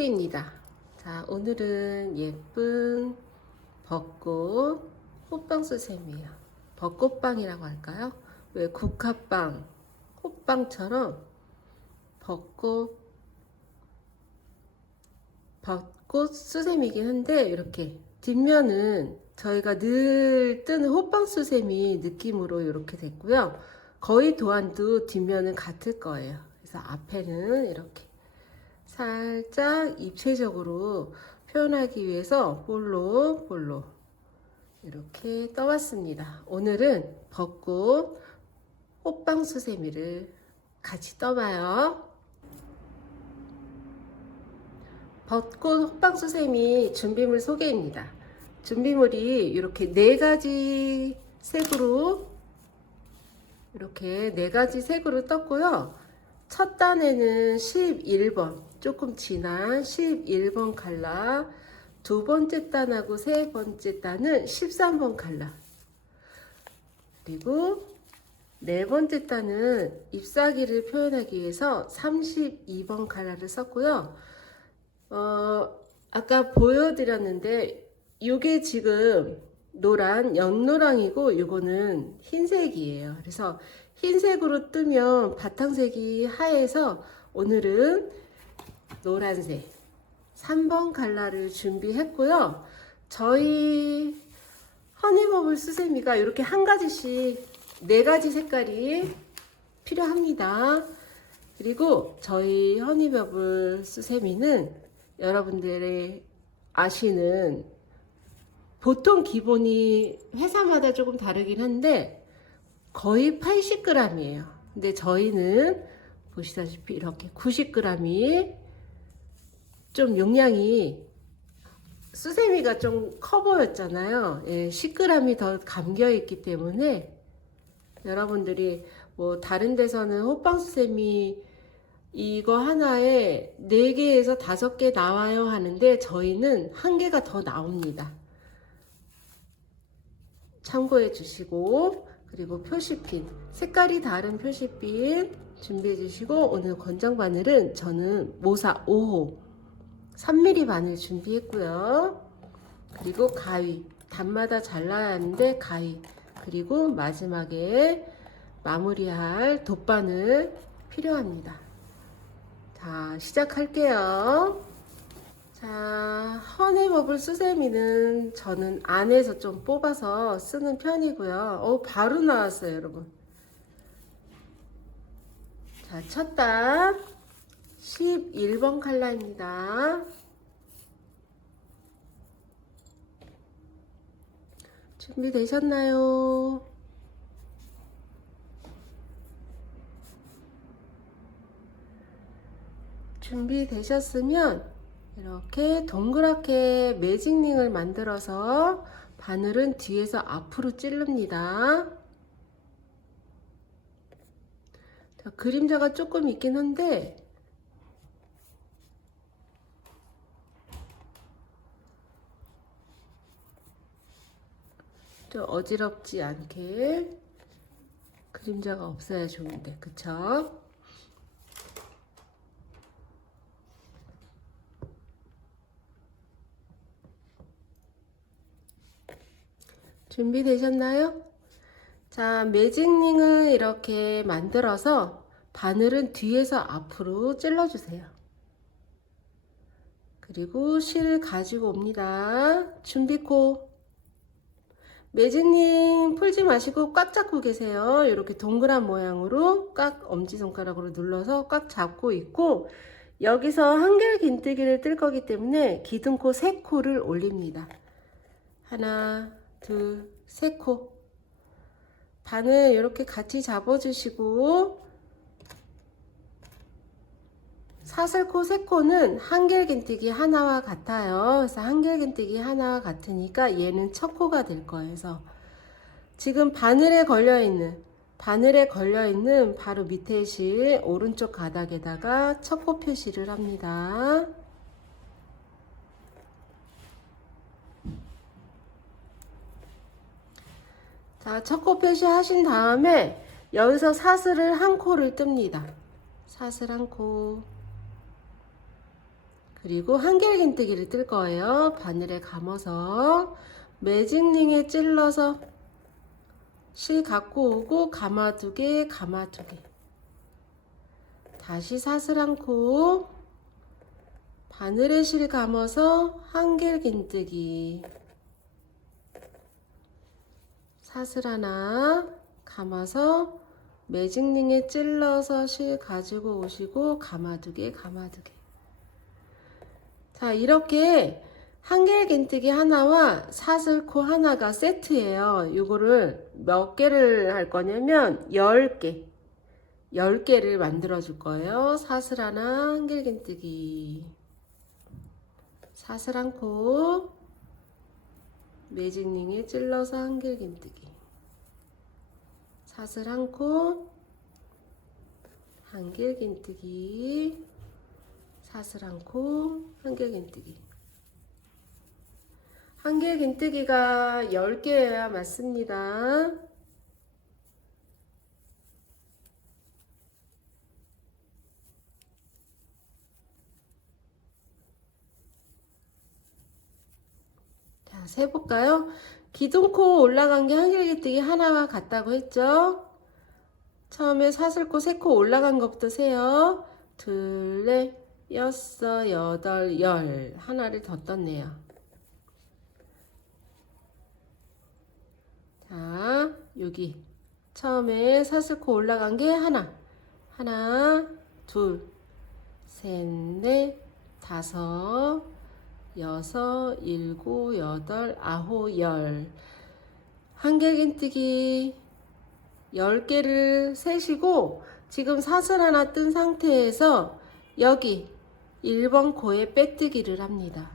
굿데이입니다. 자, 오늘은 예쁜 벚꽃 호빵 수세미예요. 벚꽃빵이라고 할까요? 왜 국화빵, 호빵처럼 벚꽃 수세미이긴 한데, 이렇게 뒷면은 저희가 늘 뜨는 호빵 수세미 느낌으로 이렇게 됐고요. 거의 도안도 뒷면은 같을 거예요. 그래서 앞에는 이렇게 살짝 입체적으로 표현하기 위해서 볼록 이렇게 떠봤습니다. 오늘은 벚꽃 호빵 수세미를 같이 떠봐요. 벚꽃 호빵 수세미 준비물 소개입니다. 준비물이 이렇게 4가지 색으로 떴고요. 첫 단에는 11번, 조금 진한 11번 컬러, 두 번째 단하고 세 번째 단은 13번 컬러, 그리고 네 번째 단은 잎사귀를 표현하기 위해서 32번 컬러를 썼고요. 아까 보여드렸는데 이게 지금 노란 연노랑이고 이거는 흰색이에요. 그래서 흰색으로 뜨면 바탕색이 하얘서 오늘은 노란색 3번 컬러를 준비했고요. 저희 허니버블 수세미가 이렇게 한 가지씩 4가지 색깔이 필요합니다. 그리고 저희 허니버블 수세미는 여러분들이 아시는 보통 기본이 회사마다 조금 다르긴 한데 거의 80g이에요. 근데 저희는 보시다시피 이렇게 90g이 좀 용량이 수세미가 좀 커 보였잖아요. 10g이 더 감겨 있기 때문에 여러분들이 뭐 다른 데서는 호빵 수세미 이거 하나에 4개에서 5개 나와요 하는데 저희는 1개가 더 나옵니다. 참고해 주시고, 그리고 표시핀, 색깔이 다른 표시핀 준비해 주시고, 오늘 권장 바늘은 저는 모사 5호 3mm 바늘 준비했고요. 그리고 가위, 단마다 잘라야 하는데 가위, 그리고 마지막에 마무리할 돗바늘 필요합니다. 자, 시작할게요. 자, 허니버블 수세미는 저는 안에서 좀 뽑아서 쓰는 편이고요. 바로 나왔어요, 여러분. 자, 첫 단 11번 컬러입니다. 준비되셨나요? 준비되셨으면 이렇게 동그랗게 매직링을 만들어서 바늘은 뒤에서 앞으로 찌릅니다. 자, 그림자가 조금 있긴 한데 좀 어지럽지 않게 그림자가 없어야 좋은데, 그쵸? 준비되셨나요? 자, 매직링을 이렇게 만들어서 바늘은 뒤에서 앞으로 찔러주세요. 그리고 실을 가지고 옵니다. 준비코. 매직링 풀지 마시고 꽉 잡고 계세요. 이렇게 동그란 모양으로 꽉 엄지손가락으로 눌러서 꽉 잡고 있고, 여기서 한결긴뜨기를 뜰 거기 때문에 기둥코 3코를 올립니다. 하나, 둘, 3코. 바늘 이렇게 같이 잡아주시고, 사슬코 3코는 한길긴뜨기 하나와 같아요. 그래서 한길긴뜨기 하나와 같으니까 얘는 첫 코가 될 거예요. 그래서 지금 바늘에 걸려있는 바로 밑에 실 오른쪽 가닥에다가 첫 코 표시를 합니다. 자, 첫 코 표시 하신 다음에 여기서 사슬을 1코를 뜹니다. 사슬 1코. 그리고 한길긴뜨기를 뜰 거예요. 바늘에 감아서 매직링에 찔러서 실 갖고 오고 감아두개 감아두개, 다시 사슬 않고 바늘에 실 감아서 한길긴뜨기, 사슬 하나 감아서 매직링에 찔러서 실 가지고 오시고 감아두개 감아두개. 자, 이렇게 한길긴뜨기 하나와 사슬코 하나가 세트예요. 이거를 몇 개를 할 거냐면 10개를 만들어 줄 거예요. 사슬 하나, 한길긴뜨기, 사슬 않고 매직링에 찔러서 한길긴뜨기, 사슬 않고 한길긴뜨기, 사슬 않고 한길긴뜨기. 한길긴뜨기가 10개여야 맞습니다. 자, 세볼까요? 기둥코 올라간 게 한길긴뜨기 하나와 같다고 했죠? 처음에 사슬코 3코 올라간 것부터 세요. 둘, 넷, 여섯, 여덟, 열. 하나를 더 떴네요. 자, 여기 처음에 사슬코 올라간 게 하나, 둘, 셋, 넷, 다섯, 여섯, 일곱, 여덟, 아홉, 열. 한길긴뜨기 10개를 세시고 지금 사슬 하나 뜬 상태에서 여기 1번 코에 빼뜨기를 합니다.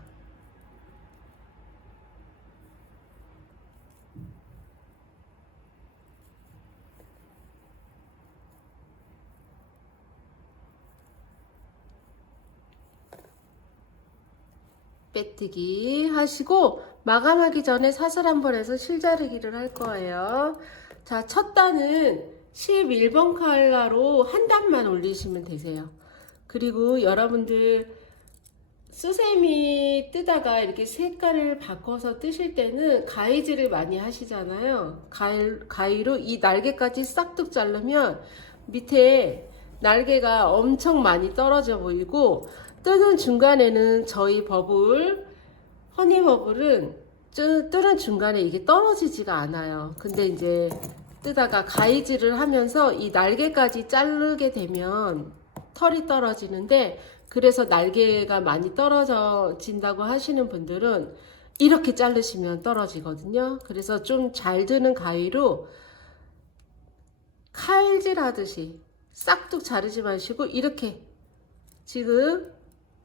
빼뜨기 하시고 마감하기 전에 사슬 한 번 해서 실자르기를 할 거예요. 자, 첫 단은 11번 칼라로 한 단만 올리시면 되세요. 그리고 여러분들 수세미 뜨다가 이렇게 색깔을 바꿔서 뜨실 때는 가위질을 많이 하시잖아요. 가위로 이 날개까지 싹둑 자르면 밑에 날개가 엄청 많이 떨어져 보이고, 뜨는 중간에는 저희 버블, 허니 버블은 뜨는 중간에 이게 떨어지지가 않아요. 근데 이제 뜨다가 가위질을 하면서 이 날개까지 자르게 되면 털이 떨어지는데, 그래서 날개가 많이 떨어진다고 하시는 분들은 이렇게 자르시면 떨어지거든요. 그래서 좀 잘 드는 가위로 칼질 하듯이 싹둑 자르지 마시고 이렇게 지금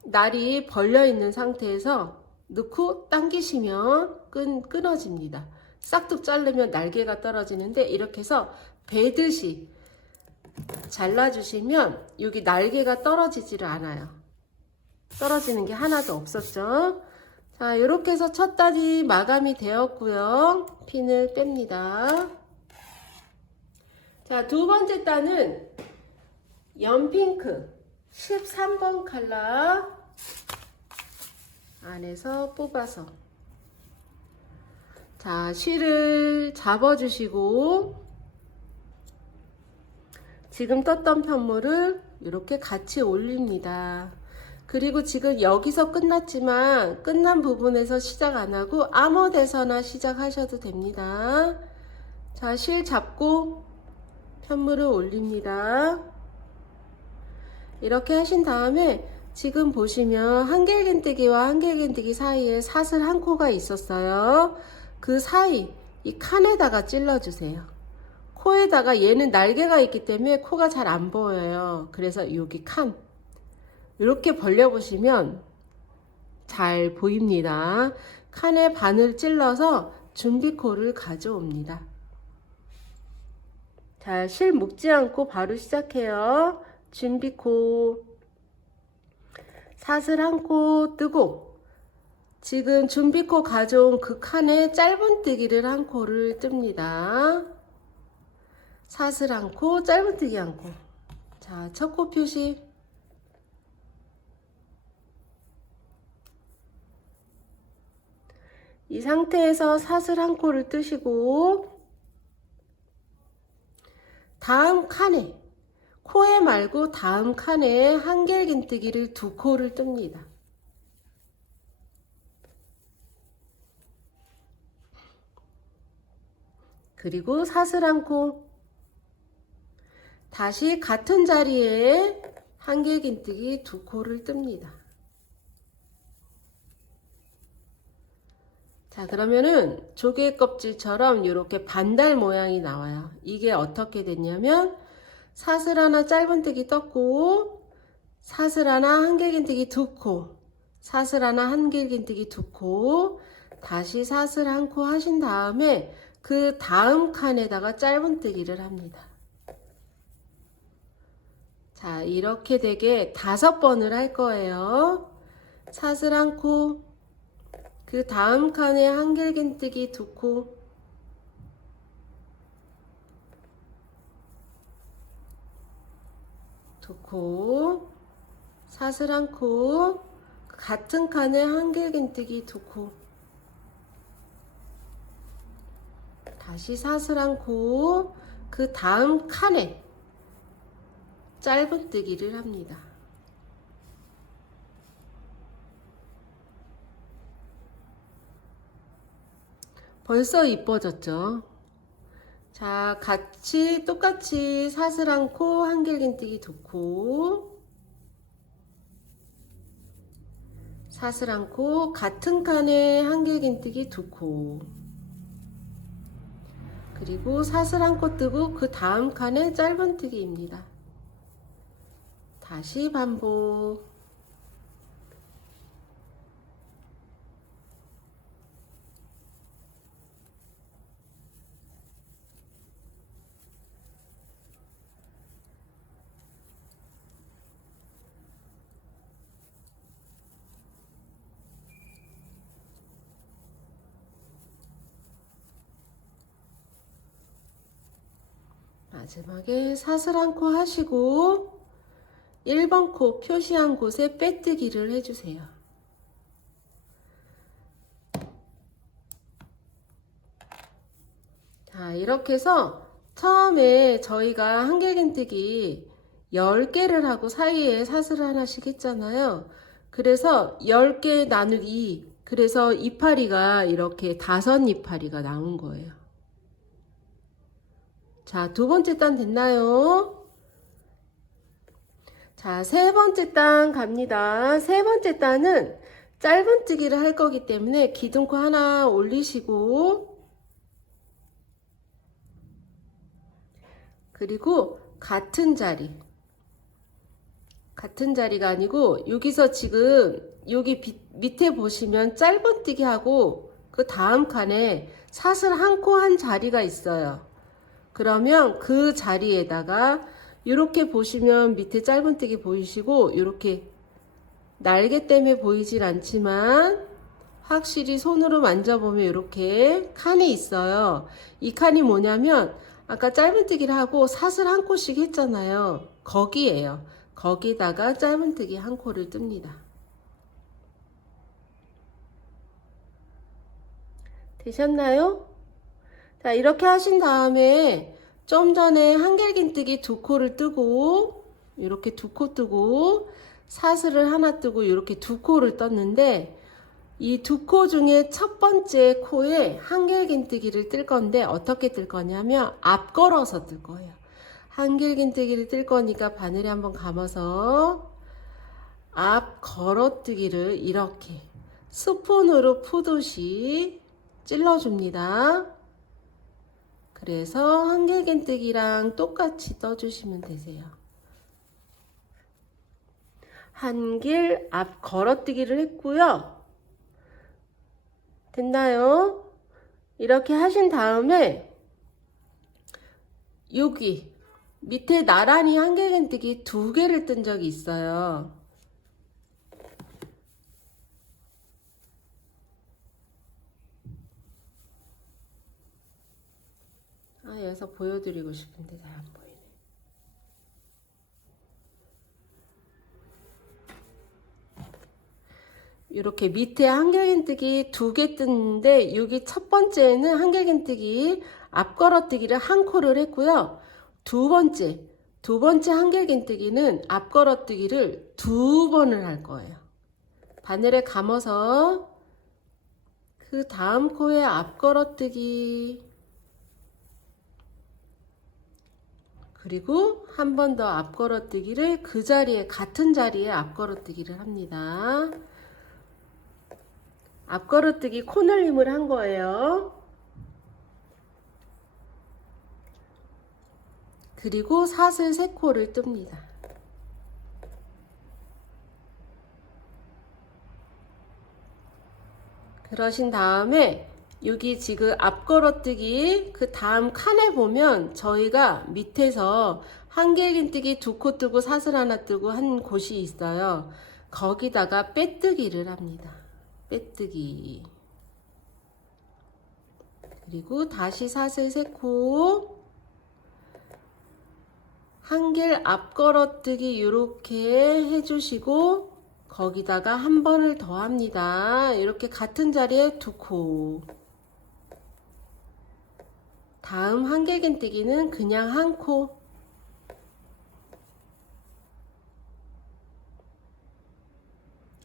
날이 벌려 있는 상태에서 넣고 당기시면 끊어집니다. 싹둑 자르면 날개가 떨어지는데 이렇게 해서 베듯이 잘라주시면 여기 날개가 떨어지지를 않아요. 떨어지는 게 하나도 없었죠. 자, 이렇게 해서 첫 단이 마감이 되었고요. 핀을 뺍니다. 자, 두 번째 단은 연핑크 13번 칼라 안에서 뽑아서, 자, 실을 잡아주시고 지금 떴던 편물을 이렇게 같이 올립니다. 그리고 지금 여기서 끝났지만 끝난 부분에서 시작 안 하고 아무 데서나 시작하셔도 됩니다. 자, 실 잡고 편물을 올립니다. 이렇게 하신 다음에 지금 보시면 한길긴뜨기와 한길긴뜨기 사이에 사슬 한 코가 있었어요. 그 사이 이 칸에다가 찔러주세요. 코에다가 얘는 날개가 있기 때문에 코가 잘 안 보여요. 그래서 여기 칸 이렇게 벌려보시면 잘 보입니다. 칸에 바늘 찔러서 준비코를 가져옵니다. 자, 실 묶지 않고 바로 시작해요. 준비코 사슬 한 코 뜨고 지금 준비코 가져온 그 칸에 짧은뜨기를 한 코를 뜹니다. 사슬 한 코, 짧은뜨기 한 코. 자, 첫 코 표시. 이 상태에서 사슬 한 코를 뜨시고 다음 칸에 코에 말고 다음 칸에 한길긴뜨기를 2코를 뜹니다. 그리고 사슬 한 코, 다시 같은 자리에 한길긴뜨기 2코를 뜹니다. 자, 그러면은 조개 껍질처럼 이렇게 반달 모양이 나와요. 이게 어떻게 됐냐면 사슬 하나 짧은뜨기 떴고 사슬 하나 한길긴뜨기 2코, 사슬 하나 한길긴뜨기 2코, 다시 사슬 한 코 하신 다음에 그 다음 칸에다가 짧은뜨기를 합니다. 자, 이렇게 되게 5번을 할 거예요. 사슬 한 코, 그 다음 칸에 한길긴뜨기 2코, 사슬 한 코, 같은 칸에 한길긴뜨기 2코, 다시 사슬 한 코, 그 다음 칸에 짧은뜨기를 합니다. 벌써 이뻐졌죠? 자, 똑같이 사슬 한 코, 한길긴뜨기 2코, 사슬 한 코, 같은 칸에 한길긴뜨기 2코, 그리고 사슬 한 코 뜨고 그 다음 칸에 짧은뜨기입니다. 다시 반복. 마지막에 사슬 한 코 하시고 1번 코 표시한 곳에 빼뜨기를 해주세요. 자, 이렇게 해서 처음에 저희가 한길긴뜨기 10개를 하고 사이에 사슬을 하나씩 했잖아요. 그래서 10개 나누기, 그래서 이파리가 이렇게 5이파리가 나온 거예요. 자, 2번째 단 됐나요? 자, 3번째 단 갑니다. 3번째 단은 짧은뜨기를 할 거기 때문에 기둥코 하나 올리시고, 그리고 같은 자리가 아니고 여기서 지금 여기 밑에 보시면 짧은뜨기 하고 그 다음 칸에 사슬 한 코 한 자리가 있어요. 그러면 그 자리에다가 이렇게 보시면 밑에 짧은뜨기 보이시고 이렇게 날개 때문에 보이질 않지만 확실히 손으로 만져보면 이렇게 칸이 있어요. 이 칸이 뭐냐면 아까 짧은뜨기를 하고 사슬 한 코씩 했잖아요. 거기에요. 거기다가 짧은뜨기 한 코를 뜹니다. 되셨나요? 자, 이렇게 하신 다음에 좀 전에 한길긴뜨기 2코를 뜨고 이렇게 2코 뜨고 사슬을 하나 뜨고 이렇게 2코를 떴는데 이 2코 중에 첫 번째 코에 한길긴뜨기를 뜰 건데 어떻게 뜰 거냐면 앞 걸어서 뜰 거예요. 한길긴뜨기를 뜰 거니까 바늘에 한번 감아서 앞 걸어뜨기를 이렇게 스푼으로 푸듯이 찔러줍니다. 그래서 한길긴뜨기랑 똑같이 떠주시면 되세요. 한길 앞 걸어뜨기를 했고요. 됐나요? 이렇게 하신 다음에 여기 밑에 나란히 한길긴뜨기 2개를 뜬 적이 있어요. 여기서 보여드리고 싶은데 잘 안 보이네. 이렇게 밑에 한길긴뜨기 2개 뜯는데 여기 첫 번째는 한길긴뜨기 앞걸어뜨기를 한 코를 했고요. 두 번째 한길긴뜨기는 앞걸어뜨기를 2번을 할 거예요. 바늘에 감아서 그 다음 코에 앞걸어뜨기, 그리고 한 번 더 앞걸어뜨기를 그 자리에, 같은 자리에 앞걸어뜨기를 합니다. 앞걸어뜨기 코늘림을 한 거예요. 그리고 사슬 3코를 뜹니다. 그러신 다음에 여기 지금 앞걸어뜨기 그 다음 칸에 보면 저희가 밑에서 한길긴뜨기 2코 뜨고 사슬 하나 뜨고 한 곳이 있어요. 거기다가 빼뜨기를 합니다. 빼뜨기. 그리고 다시 사슬 3코, 한길 앞걸어뜨기 이렇게 해주시고 거기다가 한 번을 더 합니다. 이렇게 같은 자리에 2코. 다음 한길긴뜨기는 그냥 한 코.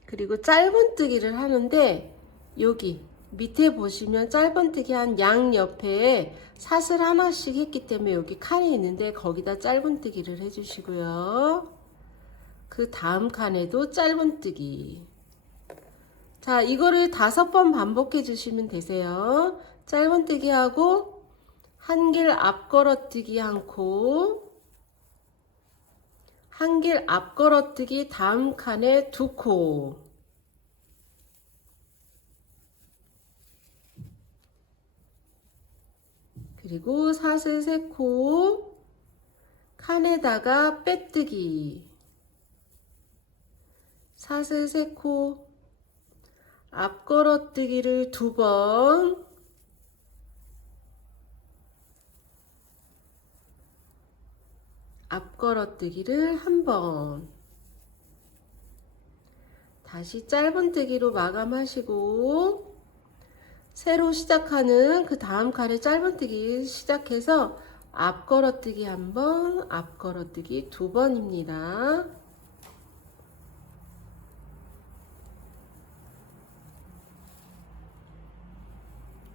그리고 짧은뜨기를 하는데 여기 밑에 보시면 짧은뜨기 한 양옆에 사슬 하나씩 했기 때문에 여기 칸이 있는데 거기다 짧은뜨기를 해주시고요. 그 다음 칸에도 짧은뜨기. 자, 이거를 5번 반복해 주시면 되세요. 짧은뜨기 하고 한길 앞걸어뜨기 한 코, 한길 앞걸어뜨기 다음 칸에 2코, 그리고 사슬 3코, 칸에다가 빼뜨기, 사슬 3코, 앞걸어뜨기를 2번, 앞걸어뜨기를 1번, 다시 짧은뜨기로 마감하시고 새로 시작하는 그 다음 칸에 짧은뜨기 시작해서 앞걸어뜨기 1번, 앞걸어뜨기 2번입니다.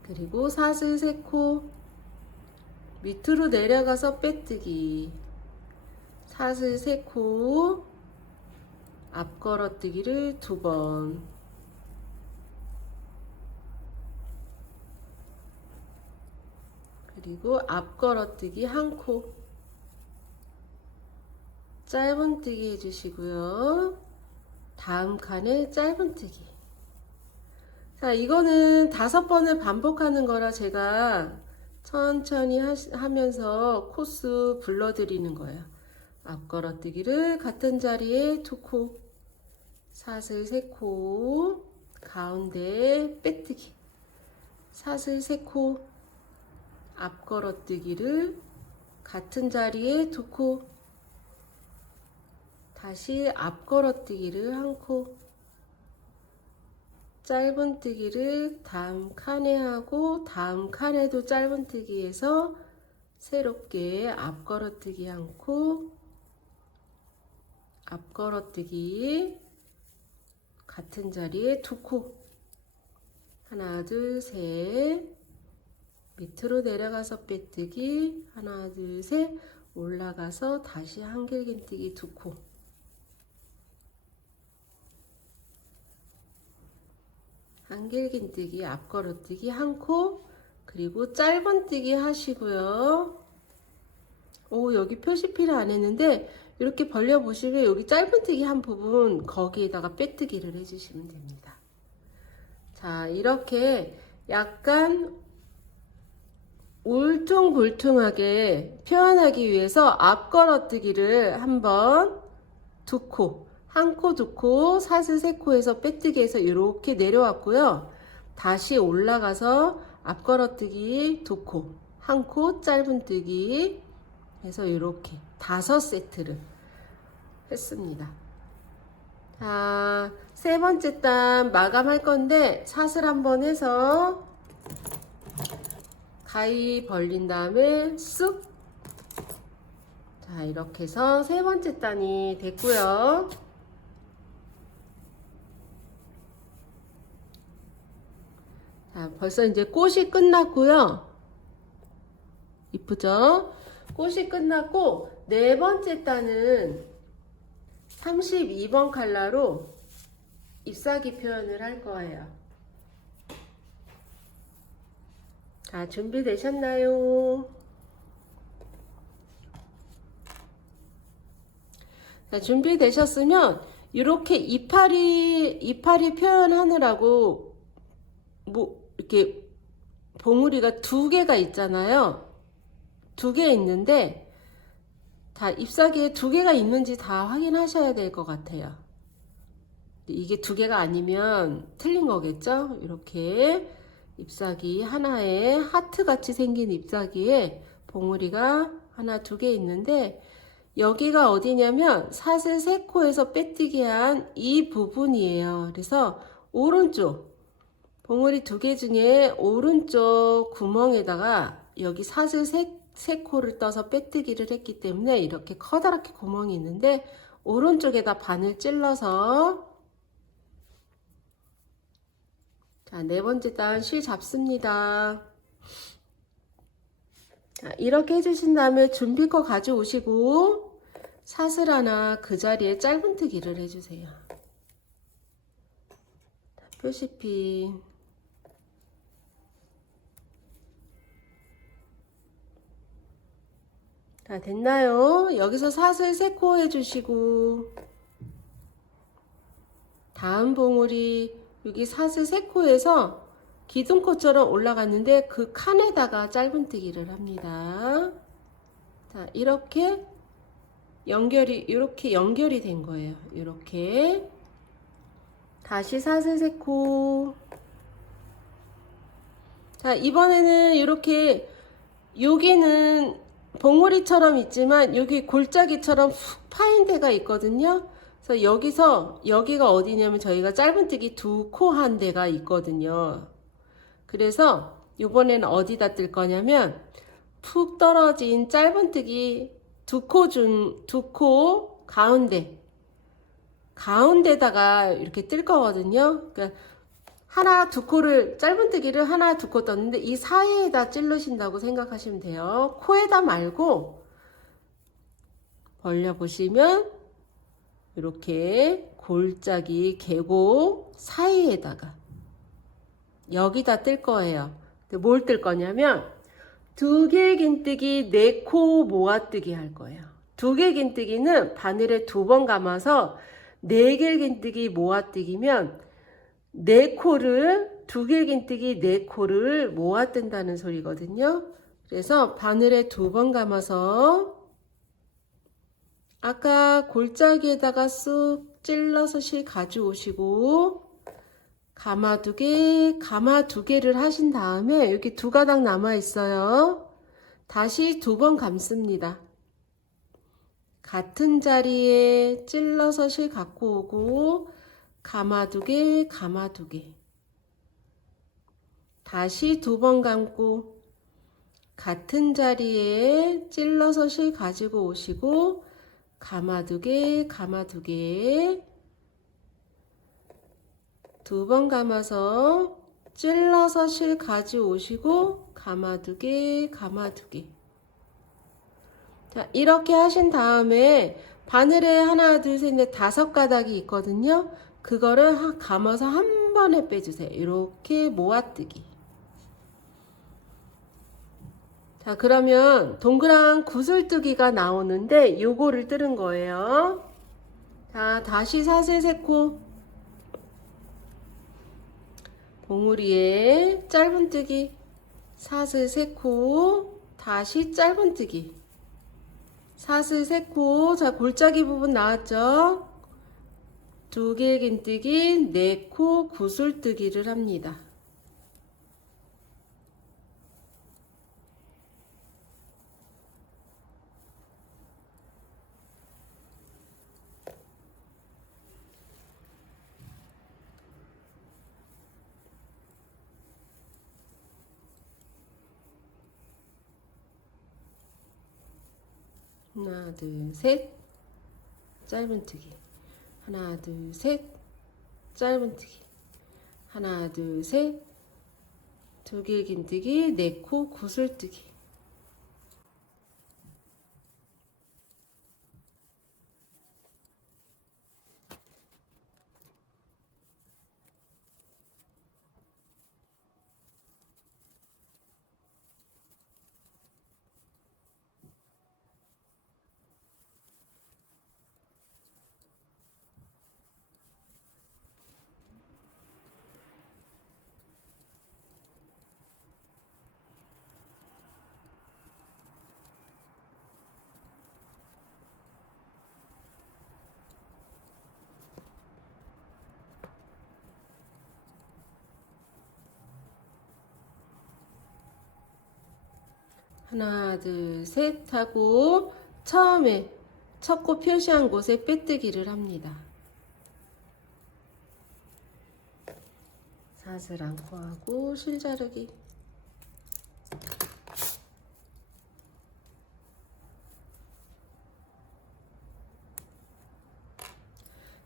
그리고 사슬 3코, 밑으로 내려가서 빼뜨기, 사슬 3코, 앞걸어뜨기를 2번, 그리고 앞걸어뜨기 1코, 짧은뜨기 해주시고요. 다음 칸에 짧은뜨기. 자, 이거는 5번을 반복하는 거라 제가 천천히 하면서 코스 불러드리는 거예요. 앞걸어뜨기를 같은 자리에 2코, 사슬 3코, 가운데 빼뜨기, 사슬 3코, 앞걸어뜨기를 같은 자리에 2코, 다시 앞걸어뜨기를 1코, 짧은뜨기를 다음 칸에 하고 다음 칸에도 짧은뜨기에서 새롭게 앞걸어뜨기 1코, 앞걸어뜨기 같은 자리에 2코, 하나 둘 셋, 밑으로 내려가서 빼뜨기, 하나 둘 셋, 올라가서 다시 한길긴뜨기 2코, 한길긴뜨기 앞걸어뜨기 1코, 그리고 짧은뜨기 하시고요. 오, 여기 표시피를 안 했는데 이렇게 벌려 보시면 여기 짧은뜨기 한 부분 거기에다가 빼뜨기를 해주시면 됩니다. 자, 이렇게 약간 울퉁불퉁하게 표현하기 위해서 앞걸어뜨기를 한번 2코, 1코, 2코, 사슬 3코에서 빼뜨기해서 이렇게 내려왔고요. 다시 올라가서 앞걸어뜨기 2코, 1코, 짧은뜨기 해서 이렇게 5세트를 했습니다. 자, 세 번째 단 마감할 건데 사슬 한번 해서 가위 벌린 다음에 쑥. 자, 이렇게 해서 세 번째 단이 됐고요. 자, 벌써 이제 꽃이 끝났고요. 이쁘죠? 꽃이 끝났고 네 번째 단은 32번 컬러로 잎사귀 표현을 할 거예요. 자, 준비되셨나요? 자, 준비되셨으면 이렇게 이파리 표현하느라고 뭐 이렇게 봉우리가 두 개가 있잖아요. 두 개 있는데 다 잎사귀에 두 개가 있는지 다 확인하셔야 될 것 같아요. 이게 두 개가 아니면 틀린 거겠죠? 이렇게 잎사귀 하나에 하트 같이 생긴 잎사귀에 봉우리가 하나 두 개 있는데 여기가 어디냐면 사슬 세 코에서 빼뜨기 한 이 부분이에요. 그래서 오른쪽 봉우리 두 개 중에 오른쪽 구멍에다가 여기 사슬 세 코를 떠서 빼뜨기를 했기 때문에 이렇게 커다랗게 구멍이 있는데 오른쪽에다 바늘 찔러서 자, 네 번째 단 실 잡습니다. 자, 이렇게 해주신 다음에 준비 거 가져오시고 사슬 하나 그 자리에 짧은뜨기를 해주세요. 자, 표시핀 자, 됐나요? 여기서 사슬 세 코 해주시고 다음 봉우리 여기 사슬 세 코에서 기둥코처럼 올라갔는데 그 칸에다가 짧은뜨기를 합니다. 자, 이렇게 연결이 된 거예요. 이렇게 다시 사슬 세 코. 자, 이번에는 이렇게 여기는 봉우리처럼 있지만 여기 골짜기처럼 훅 파인 데가 있거든요. 그래서 여기가 어디냐면 저희가 짧은뜨기 두 코 한 데가 있거든요. 그래서 이번에는 어디다 뜰 거냐면 푹 떨어진 짧은뜨기 두 코 가운데다가 이렇게 뜰 거거든요. 그러니까 짧은뜨기를 하나 두 코 떴는데 이 사이에다 찌르신다고 생각하시면 돼요. 코에다 말고 벌려보시면 이렇게 골짜기 계곡 사이에다가 여기다 뜰 거예요. 뭘 뜰 거냐면 두 개 긴뜨기 네 코 모아뜨기 할 거예요. 두 개 긴뜨기는 바늘에 두 번 감아서 네 개 긴뜨기 모아뜨기면 두 개 긴뜨기 네 코를 모아뜬다는 소리거든요. 그래서 바늘에 두 번 감아서 아까 골짜기에다가 쑥 찔러서 실 가져오시고 가마 두 개를 하신 다음에 여기 두 가닥 남아 있어요. 다시 두 번 감습니다. 같은 자리에 찔러서 실 갖고 오고 가마 두 개 다시 두 번 감고 같은 자리에 찔러서 실 가지고 오시고 가마 두 개 두 번 감아서 찔러서 실 가져오시고 가마 두 개 자, 이렇게 하신 다음에 바늘에 하나 둘 셋 넷 다섯 가닥이 있거든요. 그거를 감아서 한 번에 빼주세요. 이렇게 모아뜨기. 자, 그러면 동그란 구슬뜨기가 나오는데 요거를 뜨는 거예요. 자, 다시 사슬 세 코 봉우리에 짧은뜨기 사슬 세 코 다시 짧은뜨기 사슬 세 코. 자, 골짜기 부분 나왔죠? 두 개 긴뜨기 네 코 구슬뜨기를 합니다. 하나, 둘, 셋. 짧은뜨기. 하나, 둘, 셋. 짧은뜨기. 하나, 둘, 셋. 독일긴뜨기, 4코, 구슬뜨기. 하나, 둘, 셋 하고 처음에 첫 코 표시한 곳에 빼뜨기를 합니다. 사슬 안고 하고 실자르기.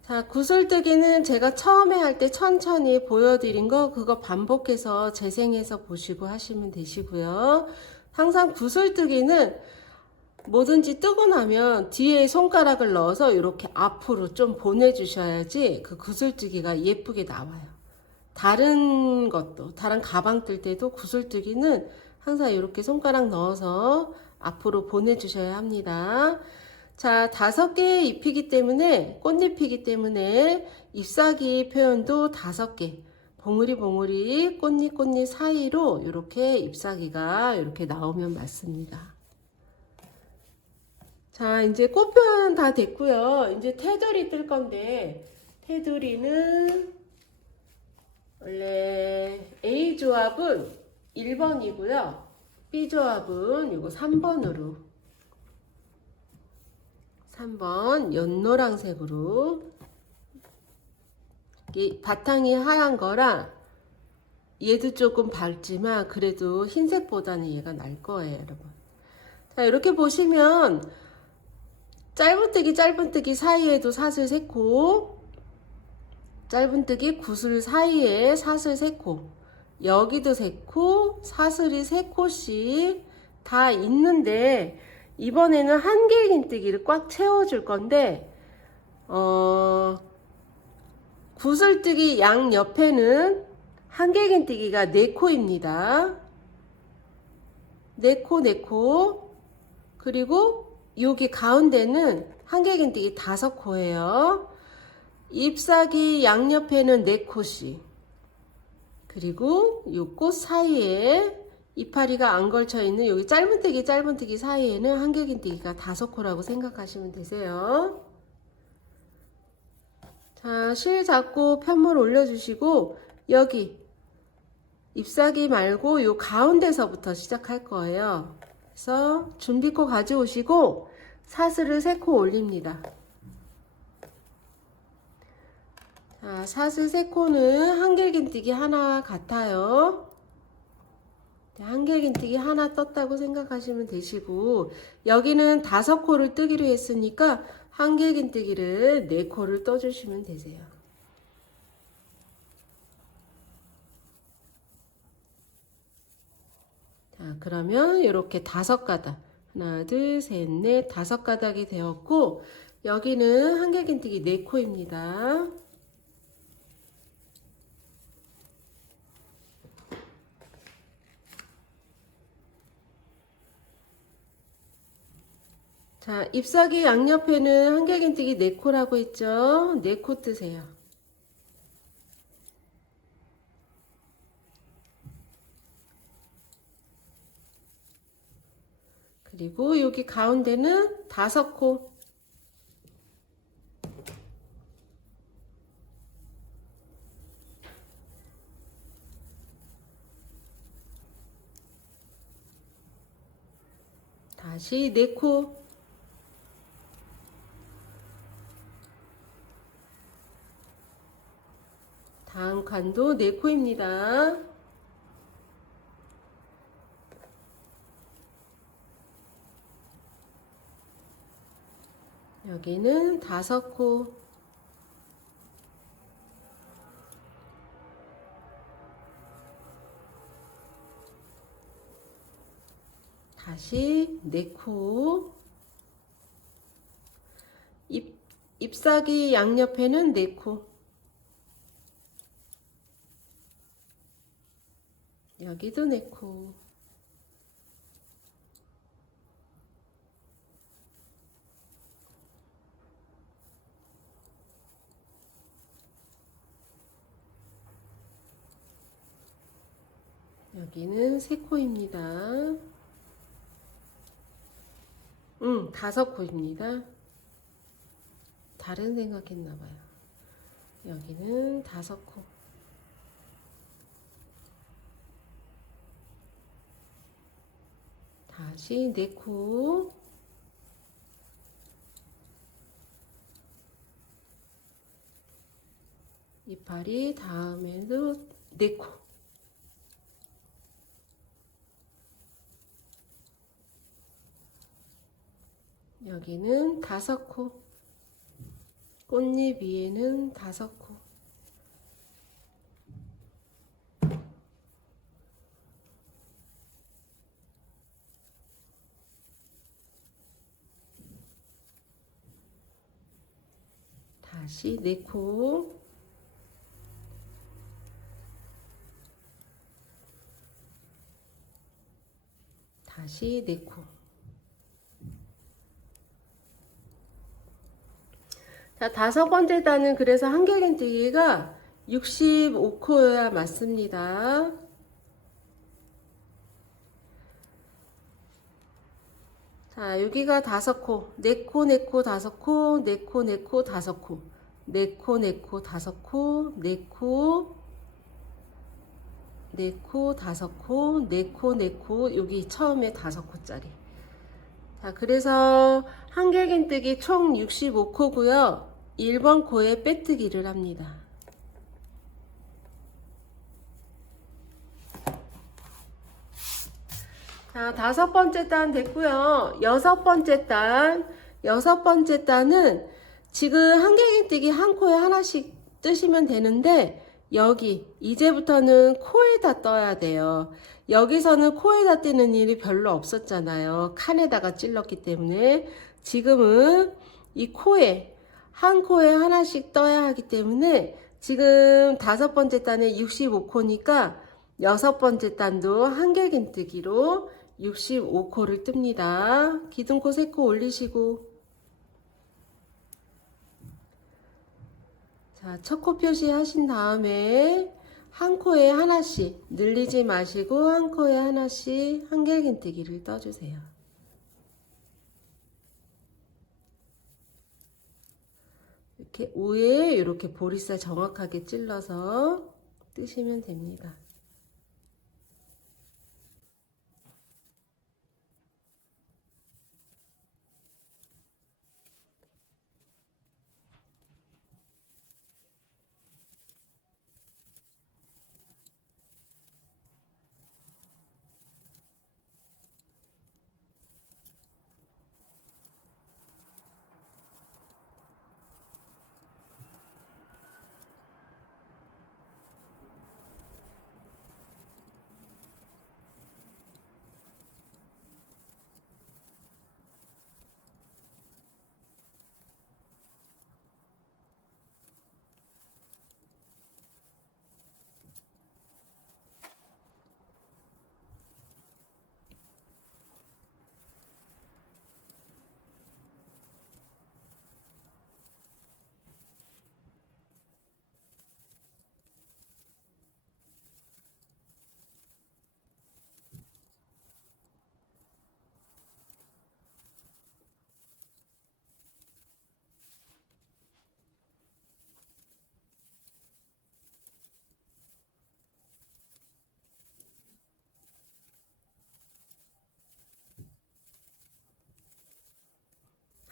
자, 구슬뜨기는 제가 처음에 할 때 천천히 보여드린 거 그거 반복해서 재생해서 보시고 하시면 되시고요. 항상 구슬뜨기는 뭐든지 뜨고 나면 뒤에 손가락을 넣어서 이렇게 앞으로 좀 보내주셔야지 그 구슬뜨기가 예쁘게 나와요. 다른 것도, 다른 가방 뜰 때도 구슬뜨기는 항상 이렇게 손가락 넣어서 앞으로 보내주셔야 합니다. 자, 5개의 잎이기 때문에, 꽃잎이기 때문에 잎사귀 표현도 5개. 봉우리 꽃잎 사이로 이렇게 잎사귀가 이렇게 나오면 맞습니다. 자, 이제 꽃 표현 다 됐고요. 이제 테두리 뜰 건데, 테두리는 원래 A 조합은 1번이고요. B 조합은 이거 3번으로 3번 연노랑색으로 바탕이 하얀 거라 얘도 조금 밝지만 그래도 흰색보다는 얘가 날 거예요, 여러분. 자, 이렇게 보시면 짧은뜨기 사이에도 사슬 3코, 짧은뜨기 구슬 사이에 사슬 3코, 여기도 3코, 사슬이 3코씩 다 있는데 이번에는 한길긴뜨기를 꽉 채워줄 건데 구슬뜨기 양 옆에는 한길긴뜨기가 4코입니다. 4코 그리고 여기 가운데는 한길긴뜨기 5코예요. 잎사귀 양옆에는 4코씩 그리고 요 꽃 사이에 이파리가 안 걸쳐 있는 여기 짧은뜨기 사이에는 한길긴뜨기가 5코라고 생각하시면 되세요. 자, 실 잡고 편물 올려주시고 여기 잎사귀 말고 요 가운데서부터 시작할 거예요. 그래서 준비코 가져오시고 사슬을 3코 올립니다. 자, 사슬 3코는 한길긴뜨기 하나 같아요. 한길긴뜨기 하나 떴다고 생각하시면 되시고 여기는 5코를 뜨기로 했으니까 한길긴뜨기를 4코를 떠주시면 되세요. 자, 그러면 이렇게 5가닥 하나, 둘, 셋, 넷, 5가닥이 되었고 여기는 한길긴뜨기 4코입니다. 자, 잎사귀 양옆에는 한길긴뜨기 4코라고 했죠. 4코 뜨세요. 그리고 여기 가운데는 5코. 다시 4코. 다음 칸도 4코입니다. 여기는 5코. 다시 4코. 잎사귀 양옆에는 4코. 여기도 4코. 여기는 3코입니다. 5코입니다. 다른 생각했나봐요. 여기는 5코. 다시 4코. 이파리 다음에도 4코. 여기는 5코. 꽃잎 위에는 5코. 다시 4코. 다시 4코. 자, 5번째 단은 그래서 한길긴뜨기가 65코여야 맞습니다. 자, 여기가 5코, 4코, 4코, 5코, 4코, 4코, 5코, 4코, 4코, 5코, 4코, 4코, 5코, 4코, 4코, 여기 처음에 5코짜리. 자, 그래서 한길긴뜨기 총 65코고요. 1번 코에 빼뜨기를 합니다. 자, 5번째 단 됐고요. 6번째 단. 6번째 단은 지금 한길긴뜨기 한 코에 하나씩 뜨시면 되는데 여기 이제부터는 코에다 떠야 돼요. 여기서는 코에다 뜨는 일이 별로 없었잖아요. 칸에다가 찔렀기 때문에 지금은 이 코에 한 코에 하나씩 떠야 하기 때문에 지금 5번째 단에 65코니까 6번째 단도 한길긴뜨기로 65코를 뜹니다. 기둥코 3코 올리시고, 자, 첫 코 표시 하신 다음에 한 코에 하나씩 늘리지 마시고 한 코에 하나씩 한길긴뜨기를 떠주세요. 이렇게 위에 이렇게 보리살 정확하게 찔러서 뜨시면 됩니다.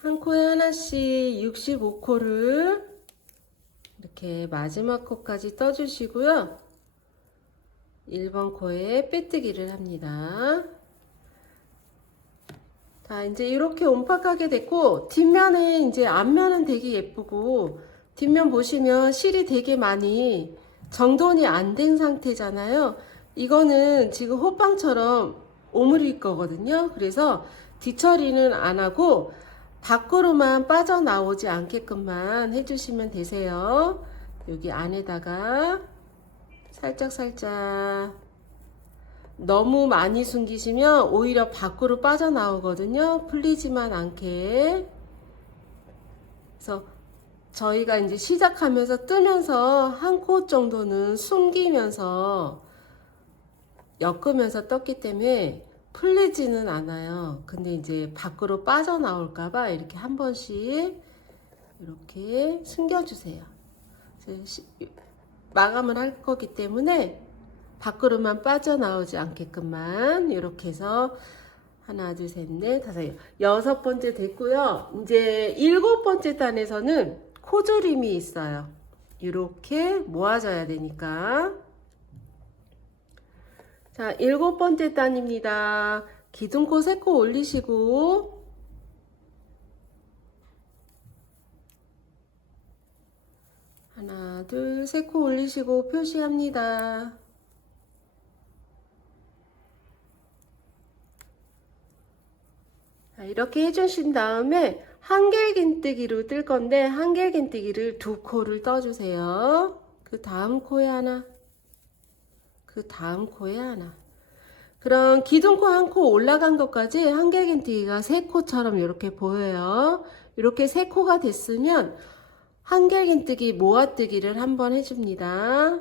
한 코에 하나씩 65코를 이렇게 마지막 코까지 떠주시고요. 1번 코에 빼뜨기를 합니다. 자, 이제 이렇게 온팍하게 됐고, 뒷면에 이제 앞면은 되게 예쁘고, 뒷면 보시면 실이 되게 많이 정돈이 안 된 상태잖아요. 이거는 지금 호빵처럼 오므릴 거거든요. 그래서 뒤처리는 안 하고, 밖으로만 빠져나오지 않게끔만 해주시면 되세요. 여기 안에다가 살짝 너무 많이 숨기시면 오히려 밖으로 빠져나오거든요. 풀리지만 않게. 그래서 저희가 이제 시작하면서 뜨면서 한 코 정도는 숨기면서 엮으면서 떴기 때문에 풀리지는 않아요. 근데 이제 밖으로 빠져나올까봐 이렇게 한 번씩 이렇게 숨겨주세요. 마감을 할 거기 때문에 밖으로만 빠져나오지 않게끔만 이렇게 해서 하나, 둘, 셋, 넷, 다섯, 여섯 번째 됐고요. 이제 일곱 번째 단에서는 코조림이 있어요. 이렇게 모아줘야 되니까. 자, 일곱 번째 단입니다. 기둥코 세 코 올리시고 하나, 둘, 세 코 올리시고 표시합니다. 자, 이렇게 해주신 다음에 한길긴뜨기로 뜰 건데 한길긴뜨기를 두 코를 떠주세요. 그 다음 코에 하나, 그 다음 코에 하나. 그럼 기둥코 한 코 올라간 것까지 한길긴뜨기가 세 코처럼 이렇게 보여요. 이렇게 세 코가 됐으면 한길긴뜨기 모아뜨기를 한번 해줍니다.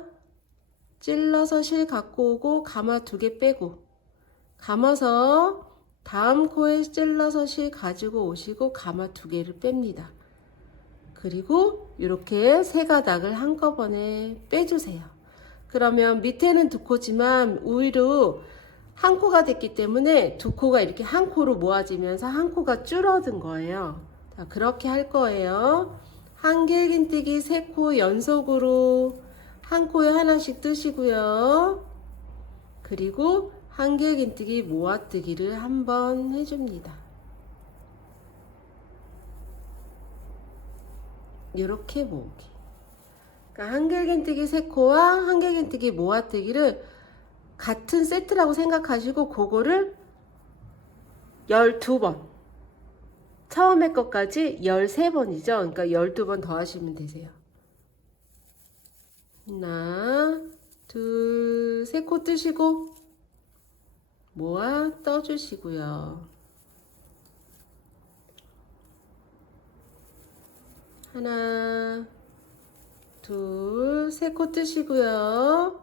찔러서 실 갖고 오고 가마 두 개 빼고 감아서 다음 코에 찔러서 실 가지고 오시고 가마 두 개를 뺍니다. 그리고 이렇게 세 가닥을 한꺼번에 빼주세요. 그러면 밑에는 두 코지만 위로 한 코가 됐기 때문에 두 코가 이렇게 한 코로 모아지면서 한 코가 줄어든 거예요. 자, 그렇게 할 거예요. 한길긴뜨기 세 코 연속으로 한 코에 하나씩 뜨시고요. 그리고 한길긴뜨기 모아뜨기를 한번 해줍니다. 이렇게 모으기. 그러니까 한길긴뜨기 세 코와 한길긴뜨기 모아뜨기를 같은 세트라고 생각하시고 그거를 12번. 처음에 것까지 13번이죠. 그러니까 12번 더 하시면 되세요. 하나, 둘, 세 코 뜨시고 모아 떠주시고요. 하나, 둘, 세 코 뜨시고요.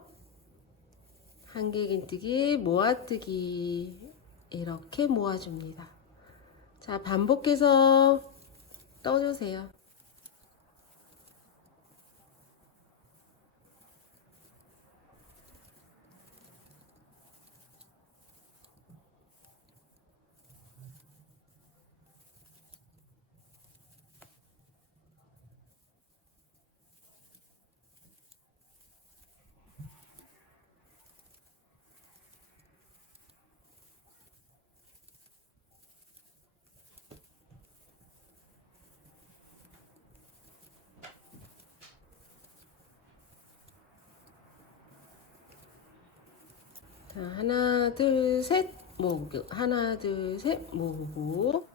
한길긴뜨기, 모아뜨기 이렇게 모아줍니다. 자, 반복해서 떠주세요. 자, 하나, 둘, 셋 모으고 하나, 둘, 셋 모으고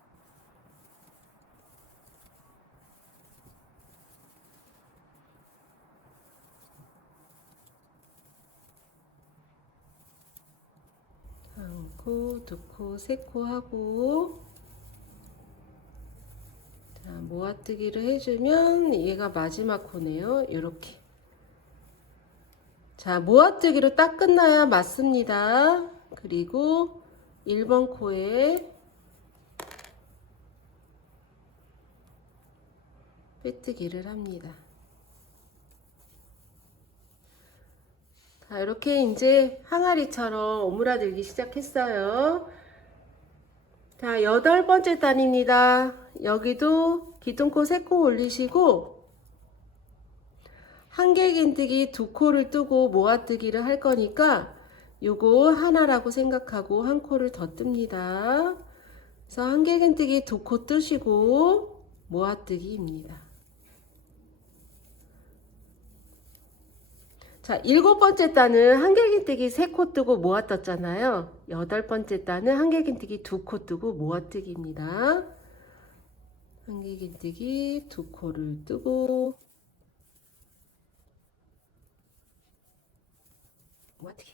한 코, 두 코, 세 코 하고 자, 모아뜨기를 해주면 얘가 마지막 코네요. 이렇게 자, 모아뜨기로 딱 끝나야 맞습니다. 그리고 1번 코에 빼뜨기를 합니다. 자, 이렇게 이제 항아리처럼 오므라들기 시작했어요. 자, 8번째 단입니다. 여기도 기둥코 3코 올리시고 한길긴뜨기 2코를 뜨고 모아뜨기를 할 거니까 요거 하나라고 생각하고 한 코를 더 뜹니다. 그래서 한길긴뜨기 2코 뜨시고 모아뜨기입니다. 자, 7번째 단은 한길긴뜨기 3코 뜨고 모아 떴잖아요. 8번째 단은 한길긴뜨기 2코 뜨고 모아 뜨기입니다. 한길긴뜨기 2코를 뜨고 모아 뜨기.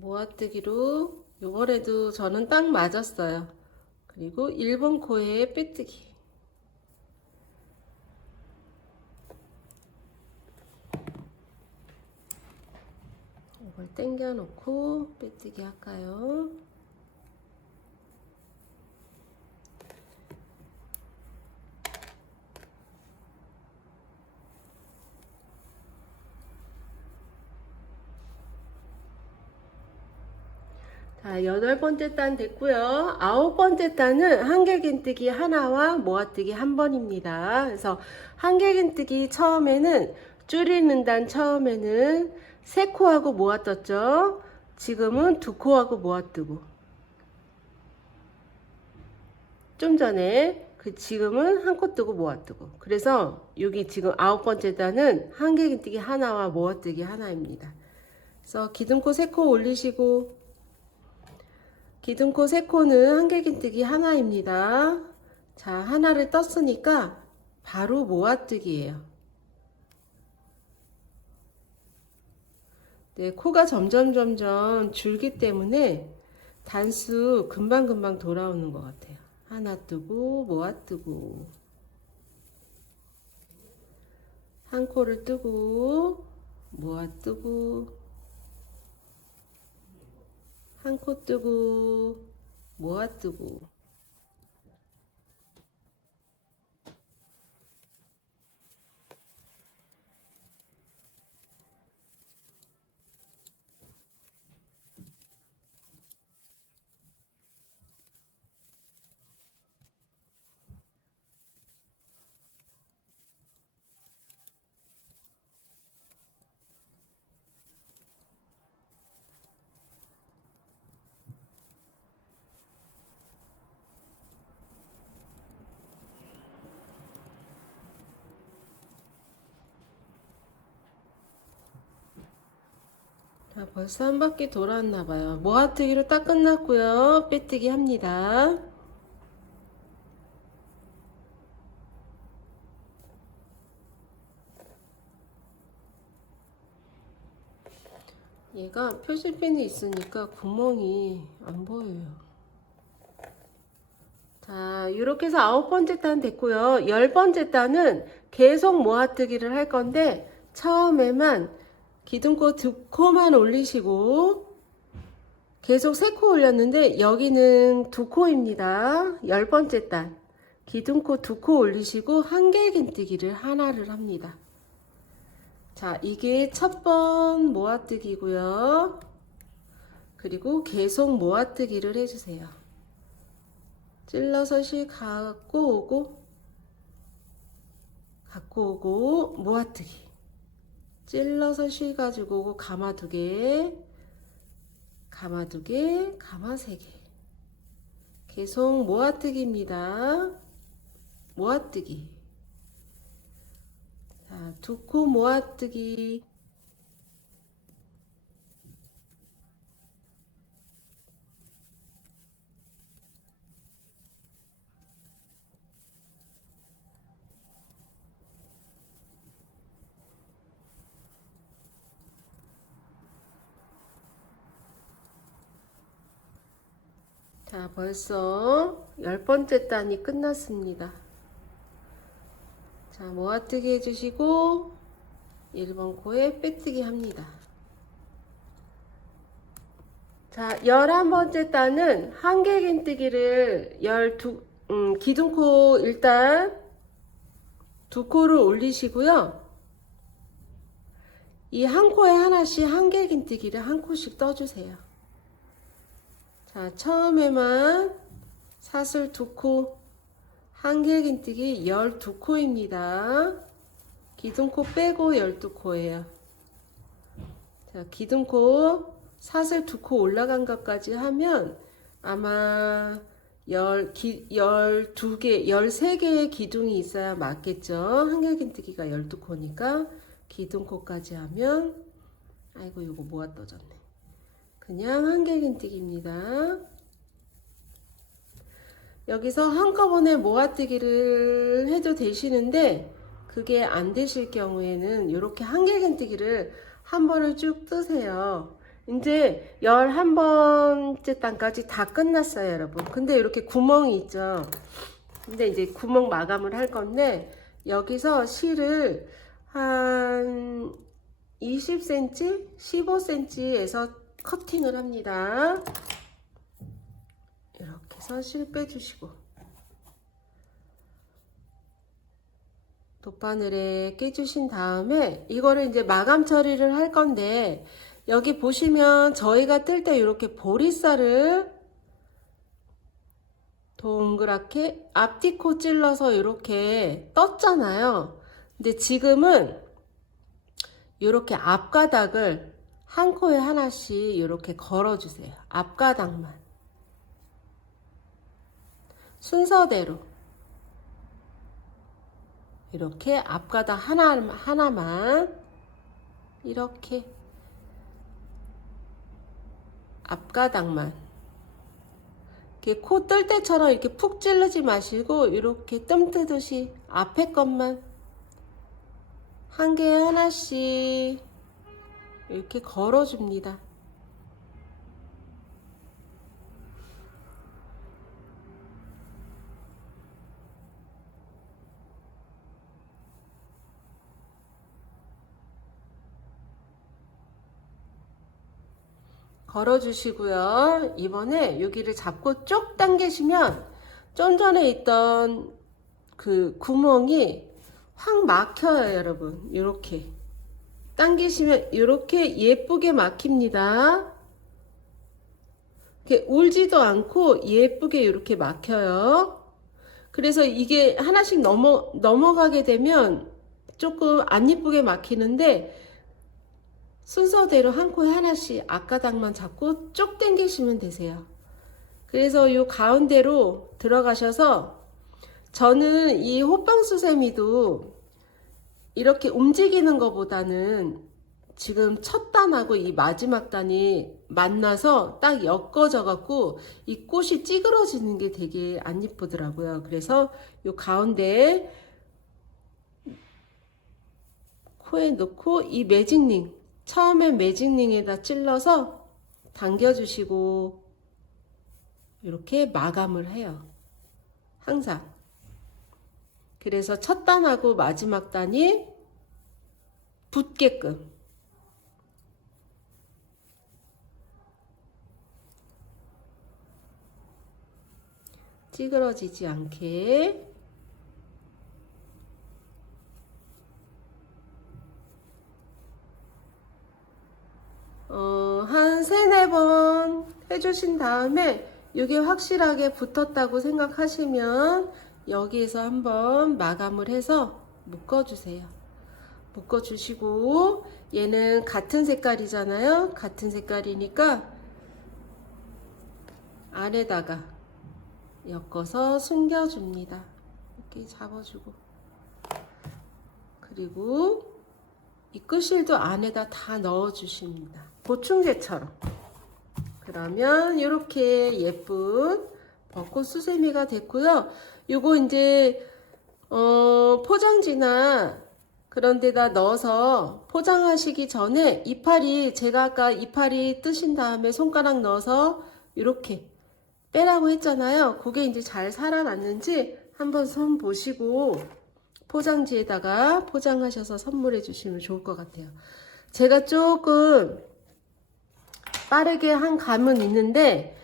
모아뜨기로 요번에도 저는 딱 맞았어요. 그리고 1번 코에 빼뜨기. 이걸 당겨 놓고 빼뜨기 할까요? 자, 8번째 단 됐고요. 9번째 단은 한길긴뜨기 하나와 모아뜨기 한 번입니다. 그래서 한길긴뜨기 처음에는 줄이는 단 처음에는 3코하고 모아떴죠. 지금은 2코하고 모아뜨고. 좀 전에 지금은 한 코 뜨고 모아뜨고. 그래서 여기 지금 9번째 단은 한길긴뜨기 하나와 모아뜨기 하나입니다. 그래서 기둥코 3코 올리시고 기둥코 3코는 한길긴뜨기 하나입니다. 자, 하나를 떴으니까 바로 모아뜨기예요. 네, 코가 점점 줄기 때문에 단수 금방금방 돌아오는 것 같아요. 하나 뜨고 모아뜨고 한 코를 뜨고 모아뜨고 한 코 뜨고 모아뜨고 자, 벌써 한 바퀴 돌았나봐요. 모아뜨기로 딱 끝났고요. 빼뜨기 합니다. 얘가 표시핀이 있으니까 구멍이 안 보여요. 자, 이렇게 해서 9번째 단 됐고요. 10번째 단은 계속 모아뜨기를 할 건데 처음에만 기둥코 2코만 올리시고 계속 3코 올렸는데 여기는 2코입니다. 10번째 단 기둥코 2코 올리시고 한길긴뜨기를 하나를 합니다. 자, 이게 첫 번 모아뜨기고요. 그리고 계속 모아뜨기를 해주세요. 찔러서 실 갖고 오고 모아뜨기. 찔러서 실 가지고 오고 가마 2개, 가마 2개, 가마 3개. 계속 모아뜨기입니다. 모아뜨기. 자, 2코 모아뜨기. 자, 벌써 10번째 단이 끝났습니다. 자, 모아뜨기 해주시고 1번 코에 빼뜨기 합니다. 자, 11번째 단은 한길긴뜨기를 기둥코 일단 2코를 올리시고요. 이 한 코에 하나씩 한길긴뜨기를 한 코씩 떠주세요. 자, 처음에만 사슬 2코, 한길긴뜨기 12코입니다. 기둥코 빼고 12코예요. 자, 기둥코 사슬 2코 올라간 것까지 하면 아마 12개, 13개의 기둥이 있어야 맞겠죠. 한길긴뜨기가 12코니까 기둥코까지 하면, 아이고, 이거 뭐가 떠졌네. 그냥 한길긴뜨기입니다. 여기서 한꺼번에 모아뜨기를 해도 되시는데, 그게 안 되실 경우에는 이렇게 한길긴뜨기를 한 번을 쭉 뜨세요. 이제 11번째 단까지 다 끝났어요, 여러분. 근데 이렇게 구멍이 있죠. 근데 이제 구멍 마감을 할 건데, 여기서 실을 한 20cm, 15cm에서 커팅을 합니다. 이렇게 해서 실 빼주시고, 돗바늘에 깨주신 다음에 이거를 이제 마감 처리를 할 건데, 여기 보시면 저희가 뜰 때 이렇게 보리쌀을 동그랗게 앞뒤코 찔러서 이렇게 떴잖아요. 근데 지금은 이렇게 앞가닥을 한 코에 하나씩 이렇게 걸어주세요. 앞가닥만. 순서대로. 이렇게 앞가닥 하나만 이렇게 앞가닥만 이렇게 코 뜰 때처럼 이렇게 푹 찌르지 마시고 이렇게 뜸 뜨듯이 앞에 것만 한 개에 하나씩 이렇게 걸어줍니다. 걸어주시고요. 이번에 여기를 잡고 쭉 당기시면 좀 전에 있던 그 구멍이 확 막혀요, 여러분. 이렇게 당기시면 이렇게 예쁘게 막힙니다. 이렇게 울지도 않고 예쁘게 이렇게 막혀요. 그래서 이게 하나씩 넘어가게 되면 조금 안 예쁘게 막히는데, 순서대로 한 코에 하나씩 앞가닥만 잡고 쭉 당기시면 되세요. 그래서 이 가운데로 들어가셔서, 저는 이 호빵수세미도 이렇게 움직이는 것보다는 지금 첫 단하고 이 마지막 단이 만나서 딱 엮어져 갖고 이 꽃이 찌그러지는 게 되게 안 예쁘더라고요. 그래서 이 가운데에 코에 넣고 이 매직링, 처음에 매직링에다 찔러서 당겨주시고 이렇게 마감을 해요. 항상. 그래서 첫 단하고 마지막 단이 붙게끔. 찌그러지지 않게. 한 3-4번 해주신 다음에 이게 확실하게 붙었다고 생각하시면 여기에서 한번 마감을 해서 묶어주세요. 묶어주시고, 얘는 같은 색깔이잖아요. 같은 색깔이니까 안에다가 엮어서 숨겨줍니다. 이렇게 잡아주고, 그리고 이 끝실도 안에다 다 넣어주십니다. 보충제처럼. 그러면 이렇게 예쁜 벚꽃 수세미가 됐고요. 요거 이제 포장지나 그런 데다 넣어서 포장하시기 전에 이파리, 제가 아까 이파리 뜨신 다음에 손가락 넣어서 이렇게 빼라고 했잖아요. 그게 이제 잘 살아났는지 한번 손 보시고 포장지에다가 포장하셔서 선물해 주시면 좋을 것 같아요. 제가 조금 빠르게 한 감은 있는데,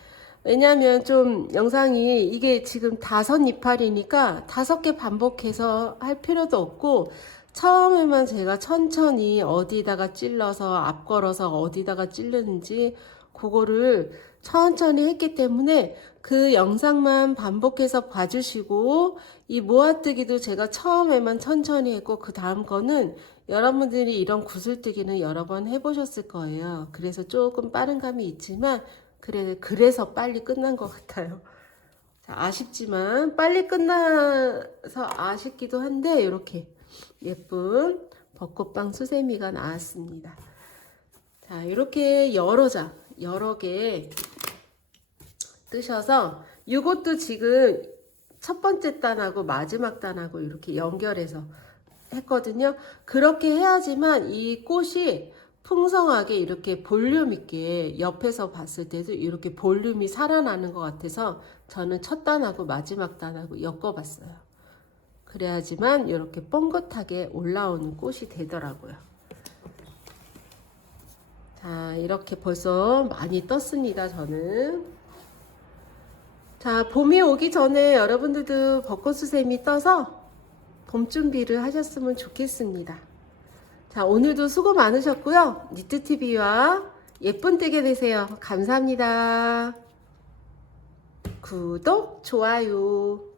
왜냐면 좀 영상이 이게 지금 5이파리니까 5개 반복해서 할 필요도 없고, 처음에만 제가 천천히 어디다가 찔러서 앞걸어서 어디다가 찌르는지 그거를 천천히 했기 때문에 그 영상만 반복해서 봐주시고, 이 모아뜨기도 제가 처음에만 천천히 했고 그 다음 거는 여러분들이 이런 구슬뜨기는 여러 번 해보셨을 거예요. 그래서 조금 빠른 감이 있지만 그래서 빨리 끝난 것 같아요. 자, 아쉽지만 빨리 끝나서 아쉽기도 한데 이렇게 예쁜 벚꽃빵 수세미가 나왔습니다. 자, 이렇게 여러 개 뜨셔서 이것도 지금 첫 번째 단하고 마지막 단하고 이렇게 연결해서 했거든요. 그렇게 해야지만 이 꽃이 풍성하게 이렇게 볼륨 있게 옆에서 봤을 때도 이렇게 볼륨이 살아나는 것 같아서 저는 첫 단하고 마지막 단하고 엮어봤어요. 그래야지만 이렇게 뻥긋하게 올라오는 꽃이 되더라고요. 자, 이렇게 벌써 많이 떴습니다, 저는. 자, 봄이 오기 전에 여러분들도 벚꽃수세미 떠서 봄 준비를 하셨으면 좋겠습니다. 자, 오늘도 수고 많으셨고요. 니트TV와 예쁜 뜨개 되세요. 감사합니다. 구독, 좋아요.